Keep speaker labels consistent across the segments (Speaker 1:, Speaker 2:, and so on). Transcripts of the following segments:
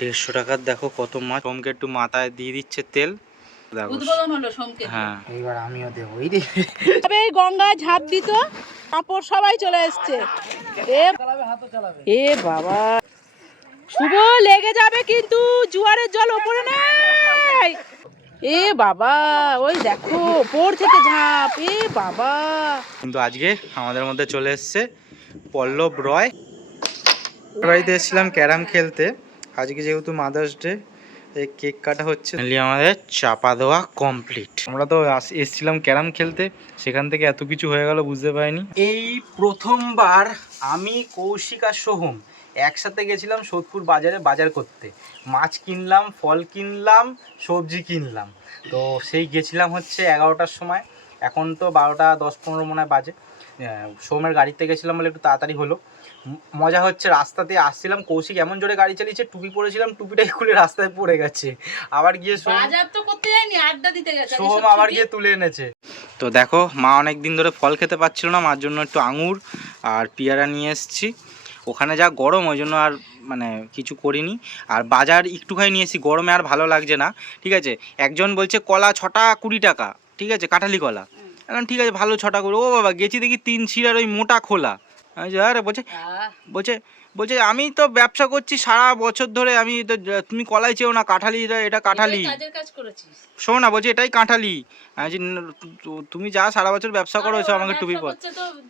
Speaker 1: দেড়শো টাকার দেখো কত মাছ। সোমকে একটু মাথায় দিয়ে দিচ্ছে তেল। দেখো।
Speaker 2: উদ্বোধন হলো সোমকে।
Speaker 1: হ্যাঁ।
Speaker 3: এইবার আমিও দেবো এই
Speaker 2: তবে এই গঙ্গায় ঝাঁপ দিত কাপড় সবাই চলে এসছে। এ এ বাবা। শুভ লেগে যাবে কিন্তু জোয়ারের জল ওপরে নেই। এ বাবা ওই দেখো ওপর থেকে ঝাঁপ। এ বাবা।
Speaker 1: কিন্তু আজকে আমাদের মধ্যে চলে এসছে পল্লব রয়। বাড়িতে এসেছিলাম ক্যারাম খেলতে। আজকে যেহেতু মাদার্স ডে এই কেক কাটা হচ্ছে। আমাদের চাপা দেওয়া কমপ্লিট আমরা তো এসেছিলাম ক্যারাম খেলতে সেখান থেকে এত কিছু হয়ে গেল বুঝতে পারিনি। এই প্রথমবার আমি কৌশিক আর সোহম একসাথে গেছিলাম সোদপুর বাজারে বাজার করতে। মাছ কিনলাম ফল কিনলাম সবজি কিনলাম। তো সেই গেছিলাম হচ্ছে এগারোটার সময়। এখন তো বারোটা দশ পনেরো মনে হয় বাজে। সোমের গাড়িতে গেছিলাম বলে একটু তাড়াতাড়ি হলো। মজা হচ্ছে রাস্তাতে আসছিলাম কৌশিক এমন জোরে গাড়ি চালিয়েছে টুপি পরেছিলাম টুপিটাই খুলে রাস্তায় পড়ে গেছে। আবার গিয়ে সোম
Speaker 2: বাজার তো করতে যায়নি আড্ডা দিতে গেছে।
Speaker 1: সোহম আবার গিয়ে তুলে এনেছে। তো দেখো মা অনেক দিন ধরে ফল খেতে পাচ্ছিল না মার জন্য একটু আঙুর আর পেয়ারা নিয়ে এসেছি। ওখানে যা গরম ওই জন্য আর মানে কিছু করিনি। আর বাজার একটুখানি নিয়ে এসেছি গরমে আর ভালো লাগছে না। ঠিক আছে একজন বলছে কলা ছটা কুড়ি টাকা। ঠিক আছে কাঁঠালি কলা। এখন ঠিক আছে ভালো ছটা করে। ও বাবা গেছি দেখি তিন শিরার ওই মোটা খোলা। আরে বলছে বলছে বলছে আমি তো ব্যবসা করছি সারা বছর ধরে আমি তো তুমি কলাই চেও না কাঁঠালি এটা- কাঁঠালি।
Speaker 2: কাজের কাজ করেছিস।
Speaker 1: শোনো না বলছে এটাই কাঁঠালি। আমি বলছি, "ন- তু- তুমি যা সারা বছর ব্যবসা করো আমাকে টুপি পর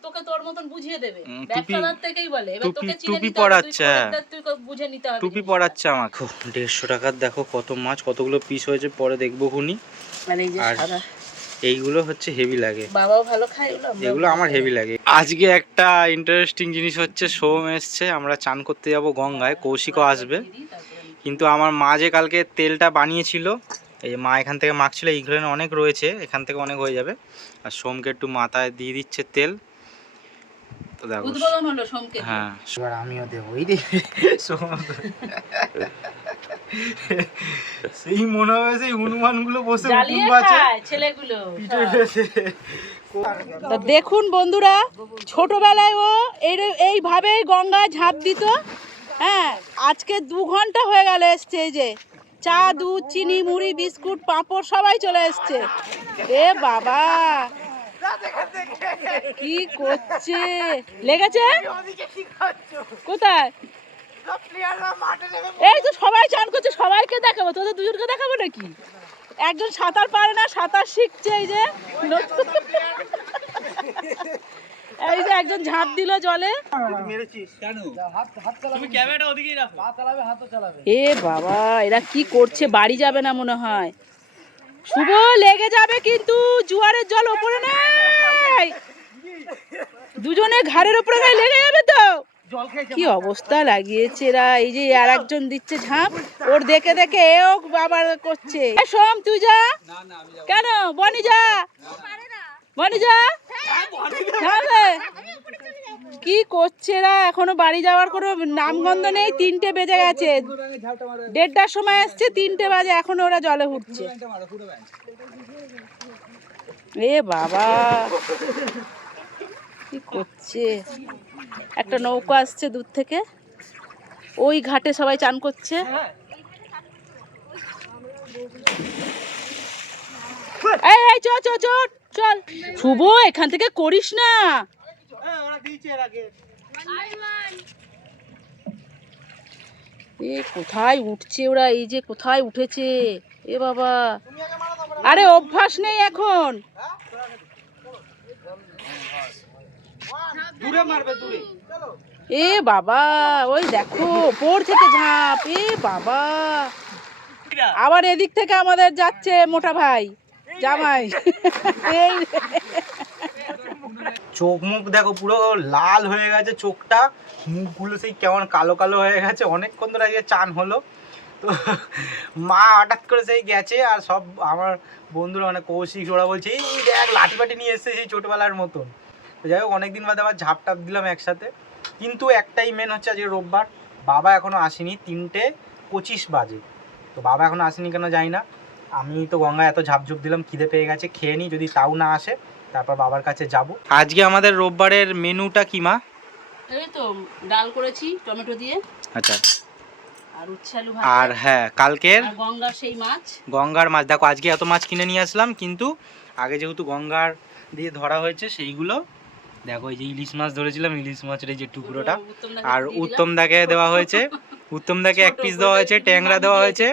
Speaker 2: তোকে তোর মতন বুঝিয়ে দেবে।
Speaker 1: টুপি-
Speaker 2: থেকেই বলে।
Speaker 1: টুপি-
Speaker 2: তোকে
Speaker 1: হ্যাঁ।
Speaker 2: বুঝে নিতে হবে
Speaker 1: পড়াচ্ছে আমাকে। দেড়শো টাকার দেখো কত মাছ কতগুলো পিস হয়েছে পরে দেখব খুনি।
Speaker 2: আর এই যে
Speaker 1: আর এইগুলো হচ্ছে হেভি লাগে।
Speaker 2: বাবাও ভালো খায় এগুলো
Speaker 1: আমার হেভি লাগে। আজকে একটা ইন্টারেস্টিং জিনিস হচ্ছে সোম এসছে আমরা চান করতে যাব গঙ্গায় কৌশিকও আসবে। কিন্তু আমার মা যে কালকে তেলটা বানিয়েছিল এই মা এখান থেকে মাখছিল এইগুলো অনেক রয়েছে এখান থেকে অনেক হয়ে যাবে। আর সোমকে একটু মাথায় দিয়ে দিচ্ছে তেল। তো দেখো।
Speaker 2: উদ্বোধন হলো সোমকে।
Speaker 1: হ্যাঁ।
Speaker 3: এবার আমিও দেবো রে
Speaker 1: সোম। সেই মনে হয় সেই হনুমানগুলো বসে উকুন বাজে।
Speaker 2: ছেলেগুলো। তো দেখুন বন্ধুরা ছোটবেলায় ও এই এইভাবেই গঙ্গায় ঝাঁপ দিত। হ্যাঁ আজকে দু ঘণ্টা হয়ে গেল এসছে এই যে। চা দুধ চিনি মুড়ি বিস্কুট পাঁপড় সবাই চলে এসছে। এ বাবা কি করছে? লেগেছে? কোথায়? এই তো সবাই চান করছে সবাইকে দেখাবো। তোদের দুজনকে দেখাবো নাকি? একজন সাঁতার পারে না সাঁতার শিখছে এই যে। এই যে একজন ঝাঁপ দিল জলে। এ বাবা এরা কি করছে? বাড়ি যাবে না মনে হয়। শুভ লেগে যাবে কিন্তু জোয়ারের জল ওপরে নেই। দুজনে ঘাড়ের উপরে গায়ে লেগে যাবে তো। কি অবস্থা? লাগিয়েছে এরা এই যে আর একজন দিচ্ছে ঝাঁপ ওর দেখে দেখে এও আবার করছে। এ সোম তুই যা। কেন? বনি যা। বনি যা। কি করছে এরা এখনও বাড়ি যাওয়ার কোনো নামগন্ধ নেই তিনটে বেজে গেছে। দেড়টার সময় এসছে তিনটে বাজে এখনও ওরা জলে উঠছে। এ বাবা। কি করছে? একটা নৌকা আসছে দূর থেকে। ওই ঘাটে সবাই চান করছে। এই এই চ চ চ চল। শুভ, এখান থেকে করিস না। এ, কোথায় উঠছে ওরা? এই যে কোথায় উঠেছে? এ, বাবা। আরে, অভ্যাস নেই এখন। এ বাবা ওই দেখো ওপর থেকে ঝাঁপ এ বাবা। আবার এদিক থেকে আমাদের যাচ্ছে মোটা ভাই জামাই। এই
Speaker 1: চোখ মুখ দেখো পুরো লাল হয়ে গেছে চোখটা। মুখগুলো সেই কেমন কালো কালো হয়ে গেছে। অনেকক্ষণ ধরে আজকে চান হলো। তো মা হঠাৎ করে সেই গেছে আর সব আমার বন্ধুরা মানে কৌশিক ওরা বলছে এই দেখ লাঠি ফাটি নিয়ে এসছে সেই ছোটোবেলার মতন। তো যাই হোক অনেকদিন বাদে আবার ঝাপ টাপ দিলাম একসাথে। কিন্তু একটাই মেন হচ্ছে আজকে রোববার। বাবা এখনও আসেনি তিনটে পঁচিশ বাজে। তো বাবা এখনও আসেনি কেন জানি না। আমি তো গঙ্গায় এত ঝাপঝুপ দিলাম খিদে পেয়ে গেছে খেয়ে নিই যদি তাও না আসে তারপর বাবার কাছে যাব। আজকে আমাদের রোববারের মেনুটা কি মা?
Speaker 2: এই তো ডাল করেছি টমেটো দিয়ে।
Speaker 1: আচ্ছা।
Speaker 2: আর
Speaker 1: আর হ্যাঁ কালকের?
Speaker 2: গঙ্গার সেই মাছ।
Speaker 1: গঙ্গার মাছ। দেখো আজকে এত মাছ কিনে নিয়ে আসলাম কিন্তু আগে যেহেতু গঙ্গার দিয়ে ধরা হয়েছে সেইগুলো দেখো এই যে ইলিশ মাছ ধরেছিলাম ইলিশ মাছের এই যে টুকরোটা। আর উত্তম দাকে দেওয়া হয়েছে উত্তম দাকে এক পিস দেওয়া হয়েছে ট্যাংরা দেওয়া হয়েছে।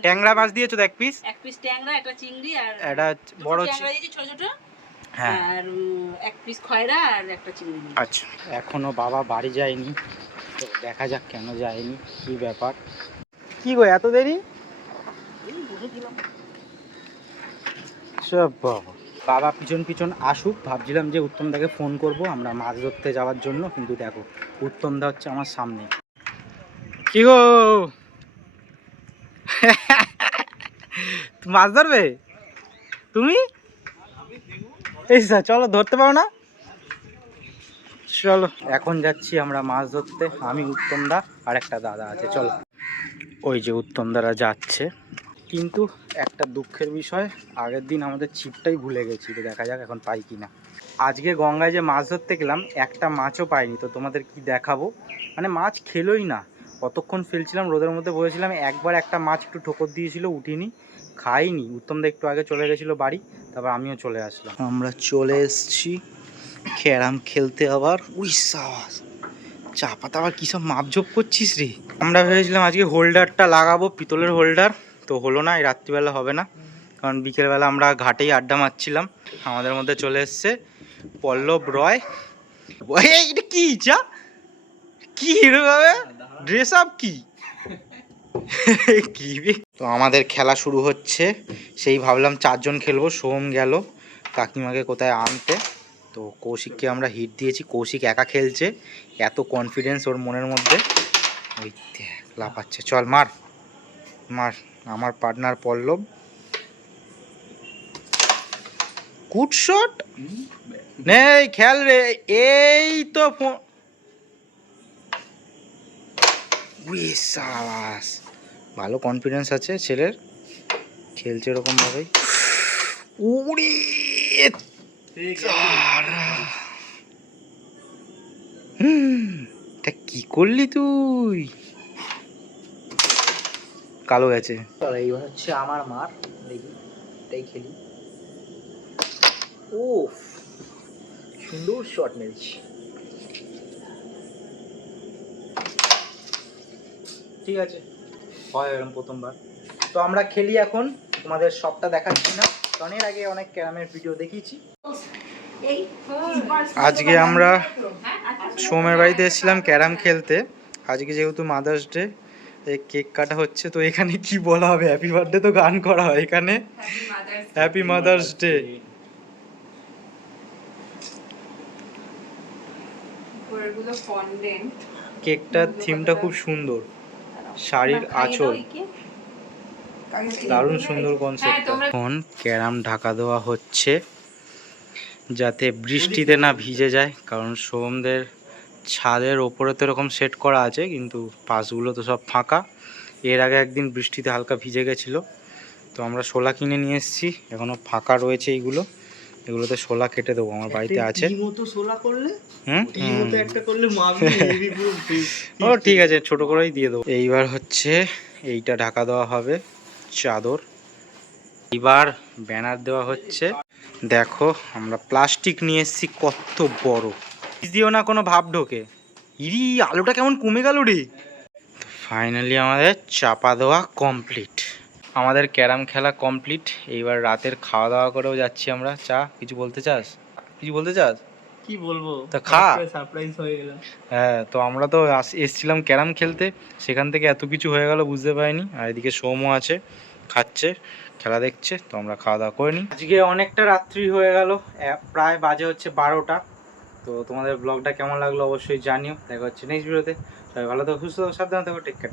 Speaker 1: ট্যাংরা মাছ দিয়েছ তো এক পিস
Speaker 2: এক পিস ট্যাংরা একটা চিংড়ি আর
Speaker 1: একটা বড়
Speaker 2: ট্যাংরা
Speaker 1: চি-
Speaker 2: দিয়েছি ছোট ছোট।
Speaker 1: হ্যাঁ।
Speaker 2: আর এক পিস খয়রা আর একটা চিংড়ি
Speaker 1: আচ্ছা এখনও বাবা বাড়ি যায়নি তো দেখা যাক কেন যায়নি কি ব্যাপার। কি গো এত দেরি?
Speaker 2: এই।
Speaker 1: সব বাবা। বাবা পিছন পিছন আসুক, ভাবছিলাম যে উত্তমদাকে ফোন করব, আমরা মাছ ধরতে যাওয়ার জন্য, কিন্তু দেখো, উত্তমদা হচ্ছে আমার সামনে। কি গো? মাছ ধরবে? তুমি? এই স্যার চলো, ধরতে পারো না? চলো, এখন যাচ্ছি আমরা মাছ ধরতে। আমি উত্তমদা আর একটা দাদা আছে, চলো। ওই যে উত্তমদারা যাচ্ছে। কিন্তু একটা দুঃখের বিষয় আগের দিন আমাদের ছিপটাই ভুলে গেছি তো দেখা যাক এখন পাই কিনা। আজকে গঙ্গায় যে মাছ ধরতে গেলাম একটা মাছও পাইনি তো তোমাদের কি দেখাবো? মানে মাছ খেলোই না। কতক্ষণ ফেলছিলাম রোদের মধ্যে বসেছিলাম একবার একটা মাছ একটু ঠোকর দিয়েছিল উঠিনি খাইনি। উত্তমদা একটু আগে চলে গেছিল বাড়ি তারপর আমিও চলে আসলাম। আমরা চলে এসেছি ক্যারাম খেলতে আবার। উই সাবাস চাপাতে আবার কী সব মাপজোপ করছিস রে? আমরা ভেবেছিলাম আজকে হোল্ডারটা লাগাবো পিতলের হোল্ডার। তো হলো না, এই রাত্রিবেলা হবে না। কারণ বিকেলবেলা আমরা ঘাটেই আড্ডা মারছিলাম। আমাদের মধ্যে চলে এসছে পল্লব রয়। এটা কি চা কি এরকম ড্রেস আপ কি? কি তো আমাদের খেলা শুরু হচ্ছে। সেই ভাবলাম চারজন খেলব, সোম গেল। কাকিমাকে কোথায় আনতে? তো কৌশিককে আমরা হিট দিয়েছি। কৌশিক একা খেলছে। এত কনফিডেন্স ওর মনের মধ্যে। ওই লাফাচ্ছে। চল, মার। মার। আমার পার্টনার পল্লব। গুড শট নেই খেল রে এই তো ফো- উই সাবাস। ভালো কনফিডেন্স আছে ছেলের। খেলছে এরকম ভাবেই উড়ি হুম এটা কি করলি তুই? কালো গেছে। এইবার হচ্ছে আমার মার দেখি এটাই খেলি। ও সুন্দর শট মেরেছি। ঠিক আছে হয় এরকম প্রথমবার। তো আমরা খেলি এখন তোমাদের সবটা দেখাচ্ছি না। কারণ এর আগে অনেক ক্যারামের ভিডিও দেখিয়েছি। আজকে আমরা সোমের বাড়িতে এসেছিলাম ক্যারাম খেলতে। আজকে যেহেতু মাদার্স ডে এই কেক কাটা হচ্ছে তো এখানে কি বলা হবে? হ্যাপি বার্থডে তো গান করা হয় এখানে। হ্যাপি মাদার্স ডে কেকটার থিমটা খুব সুন্দর। শাড়ির আঁচল। দারুণ সুন্দর কনসেপ্ট এখন ক্যারাম ঢাকা দেওয়া হচ্ছে যাতে বৃষ্টিতে না ভিজে যায় কারণ সোমদের ছাদের ওপরে তো এরকম সেট করা আছে কিন্তু পাশগুলো তো সব ফাঁকা। এর আগে একদিন বৃষ্টিতে হালকা ভিজে গেছিল তো আমরা শোলা কিনে নিয়ে এসেছি। এখনও ফাঁকা রয়েছে এইগুলো। এগুলোতে শোলা কেটে দেবো আমার বাড়িতে আছে। ও ঠিক আছে ছোট করেই দিয়ে দেবো। এইবার হচ্ছে এইটা ঢাকা দেওয়া হবে চাদর। এবার ব্যানার দেওয়া হচ্ছে। দেখো আমরা প্লাস্টিক নিয়ে এসেছি কত বড়। দিও না কোনো ভাব ঢোকে। ইরি আলোটা কেমন কমে গেল রে। ফাইনালি আমাদের চাপা দেওয়া কমপ্লিট আমাদের ক্যারাম খেলা কমপ্লিট এইবার রাতের খাওয়া দাওয়া করেও যাচ্ছি আমরা। চা কিছু বলতে চাস? কিছু বলতে চাস?
Speaker 3: কি বলব?
Speaker 1: তা খা।
Speaker 3: সারপ্রাইজ হয়ে গেলাম
Speaker 1: হ্যাঁ তো আমরা তো এসছিলাম ক্যারাম খেলতে। সেখান থেকে এত কিছু হয়ে গেল বুঝতে পারিনি। আর এদিকে সোমও আছে খাচ্ছে খেলা দেখছে তো আমরা খাওয়া দাওয়া করে নিই। আজকে অনেকটা রাত্রি হয়ে গেল। প্রায় বাজে হচ্ছে বারোটা। তো তোমাদের ব্লগটা কেমন লাগল অবশ্যই জানিও। দেখা হচ্ছে নেক্সট ভিডিওতে সবাই ভালো থাকো, সুস্থ থাকো, সাবধানে থাকো টেক কেয়ার